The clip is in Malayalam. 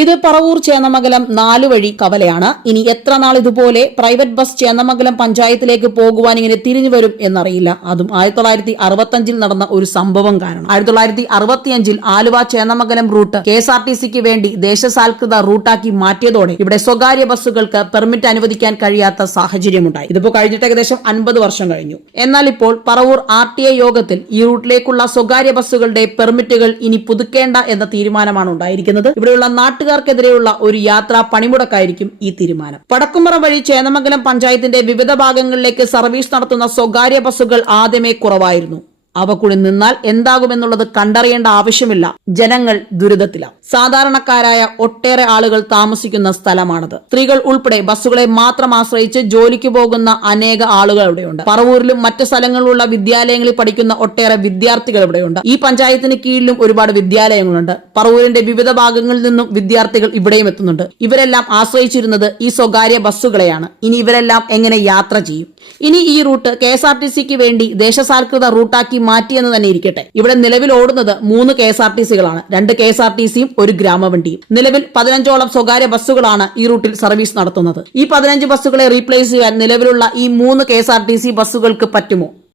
ഇത് പറവൂർ ചേന്നമംഗലം 4 വഴി കവലയാണ്. ഇനി എത്ര നാൾ ഇതുപോലെ പ്രൈവറ്റ് ബസ് ചേന്നമംഗലം പഞ്ചായത്തിലേക്ക് പോകുവാൻ ഇങ്ങനെ തിരിഞ്ഞു വരും എന്നറിയില്ല. അതും 1965 നടന്ന ഒരു സംഭവം കാരണം. 1965 ആലുവ ചേന്നമംഗലം റൂട്ട് KSRTCക്ക് വേണ്ടി ദേശസാൽകൃത റൂട്ടാക്കി മാറ്റിയതോടെ ഇവിടെ സ്വകാര്യ ബസ്സുകൾക്ക് പെർമിറ്റ് അനുവദിക്കാൻ കഴിയാത്ത സാഹചര്യമുണ്ടായി. ഇതിപ്പോ കഴിഞ്ഞിട്ട് ഏകദേശം 50 വർഷം കഴിഞ്ഞു. എന്നാൽ ഇപ്പോൾ പറവൂർ RTA യോഗത്തിൽ ഈ റൂട്ടിലേക്കുള്ള സ്വകാര്യ ബസ്സുകളുടെ പെർമിറ്റുകൾ ഇനി പുതുക്കേണ്ട എന്ന തീരുമാനമാണ് ഉണ്ടായിരിക്കുന്നത്. ഇവിടെയുള്ള നാട്ടുകാർക്കെതിരെയുള്ള ഒരു യാത്രാ പണിമുടക്കായിരിക്കും ഈ തീരുമാനം. പടക്കുംപുറം വഴി ചേന്നമംഗലം പഞ്ചായത്തിന്റെ വിവിധ ഭാഗങ്ങളിലേക്ക് സർവീസ് നടത്തുന്ന സ്വകാര്യ ബസ്സുകൾ ആദ്യമേ കുറവായിരുന്നു. അവ കൂടി നിന്നാൽ എന്താകുമെന്നുള്ളത് കണ്ടറിയേണ്ട ആവശ്യമില്ല. ജനങ്ങൾ ദുരിതത്തിലാണ്. സാധാരണക്കാരായ ഒട്ടേറെ ആളുകൾ താമസിക്കുന്ന സ്ഥലമാണത്. സ്ത്രീകൾ ഉൾപ്പെടെ ബസ്സുകളെ മാത്രം ആശ്രയിച്ച് ജോലിക്ക് പോകുന്ന അനേക ആളുകൾ ഇവിടെയുണ്ട്. പറവൂരിലും മറ്റു സ്ഥലങ്ങളിലുള്ള വിദ്യാലയങ്ങളിൽ പഠിക്കുന്ന ഒട്ടേറെ വിദ്യാർത്ഥികൾ ഇവിടെയുണ്ട്. ഈ പഞ്ചായത്തിന് കീഴിലും ഒരുപാട് വിദ്യാലയങ്ങളുണ്ട്. പറവൂരിന്റെ വിവിധ ഭാഗങ്ങളിൽ നിന്നും വിദ്യാർത്ഥികൾ ഇവിടെയും എത്തുന്നുണ്ട്. ഇവരെല്ലാം ആശ്രയിച്ചിരുന്നത് ഈ സ്വകാര്യ ബസ്സുകളെയാണ്. ഇനി ഇവരെല്ലാം എങ്ങനെ യാത്ര ചെയ്യും? ഇനി ഈ റൂട്ട് KSRTCക്ക് വേണ്ടി ദേശസാൽകൃത റൂട്ടാക്കി മാറ്റിയെന്ന് തന്നെ ഇരിക്കട്ടെ. ഇവിടെ നിലവിൽ ഓടുന്നത് 3 KSRTCകളാണ്. 2 KSRTCയും ഒരു ഗ്രാമവണ്ടിയും. നിലവിൽ 15ഓളം സ്വകാര്യ ബസ്സുകളാണ് ഈ റൂട്ടിൽ സർവീസ് നടത്തുന്നത്. ഈ 15 ബസ്സുകളെ റീപ്ലേസ് ചെയ്യാൻ നിലവിലുള്ള ഈ 3 KSRTC ബസ്സുകൾക്ക് പറ്റുമോ?